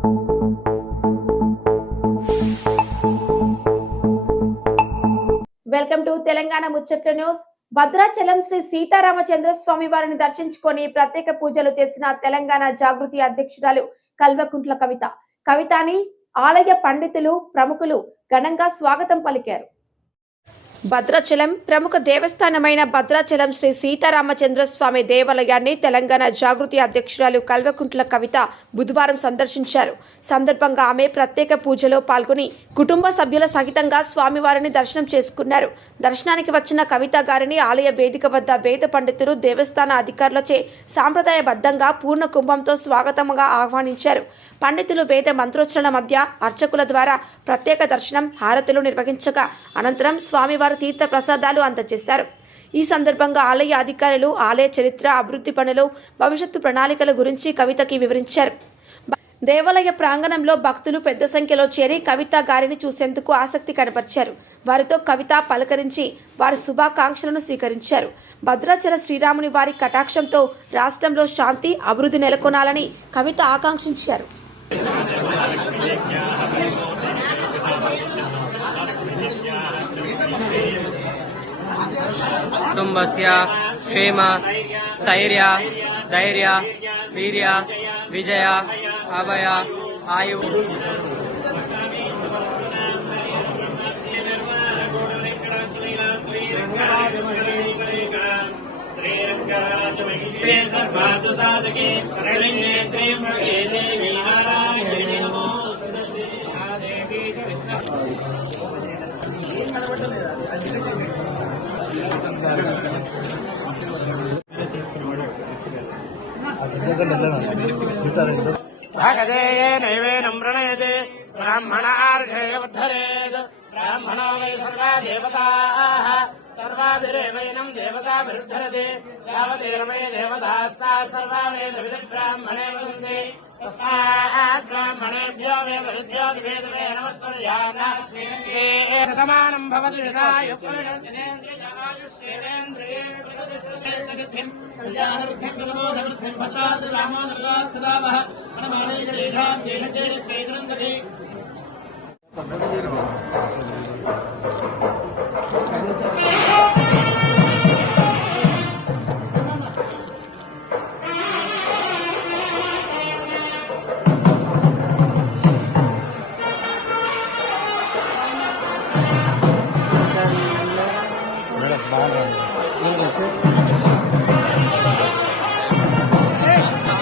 Welcome to Telangana ముచ్చట్ల news. Bhadrachalam Sri Seetharamachandra Swamy వారిని దర్శించుకొని ప్రత్యేక పూజలు చేసిన తెలంగాణ జాగృతి అధ్యక్షురాలు కల్వకుంట్ల కవితాని ఆలయ పండితులు ప్రముఖులు ఘనంగా స్వాగతం పలికారు. భద్రాచలం ప్రముఖ దేవస్థానమైన భద్రాచలం శ్రీ సీతారామచంద్ర స్వామి దేవాలయాన్ని తెలంగాణ జాగృతి అధ్యక్షురాలు కల్వకుంట్ల కవిత బుధవారం సందర్శించారు. సందర్భంగా ఆమె ప్రత్యేక పూజలో పాల్గొని కుటుంబ సభ్యుల సహితంగా స్వామివారిని దర్శనం చేసుకున్నారు. దర్శనానికి వచ్చిన కవిత గారిని ఆలయ వేదిక వద్ద వేద పండితులు దేవస్థాన అధికారులచే సాంప్రదాయబద్ధంగా పూర్ణ కుంభంతో స్వాగతంగా ఆహ్వానించారు. పండితులు వేద మంత్రోచ్చరణ మధ్య అర్చకుల ద్వారా ప్రత్యేక దర్శనం హారతులు నిర్వహించగా అనంతరం స్వామివారి తీర్థ ప్రసాదాలు అందజేశారు. ఈ సందర్భంగా ఆలయ అధికారులు ఆలయ చరిత్ర, అభివృద్ధి పనులు, భవిష్యత్తు ప్రణాళికల గురించి కవితకి వివరించారు. దేవాలయ ప్రాంగణంలో భక్తులు పెద్ద సంఖ్యలో చేరి కవిత గారిని చూసేందుకు ఆసక్తి కనబర్చారు. వారితో కవిత పలకరించి వారి శుభాకాంక్షలను స్వీకరించారు. భద్రాచల శ్రీరాముని వారి కటాక్షంతో రాష్ట్రంలో శాంతి, అభివృద్ధి నెలకొనాలని కవిత ఆకాంక్షించారు. కుటుంబస్య క్షేమ స్థైర్య ధైర్య వీర్య విజయ అభయ ఆయు नैवेनं प्रणयते ब्राह्मणार्षयोद्धरेत् ब्राह्मणो वै सर्वा देवताः सर्वाभिरेवैनं देवताभिरुद्धरते यावदेवै देवतास्ताः सर्वा वेदविदब्राह्मणे वदन्ति तस्मात् ब्राह्मणेभ्यो वेदविद्भ्यो वेदवे नमस्कुर्यामः शतमानं भवति यथा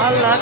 Allah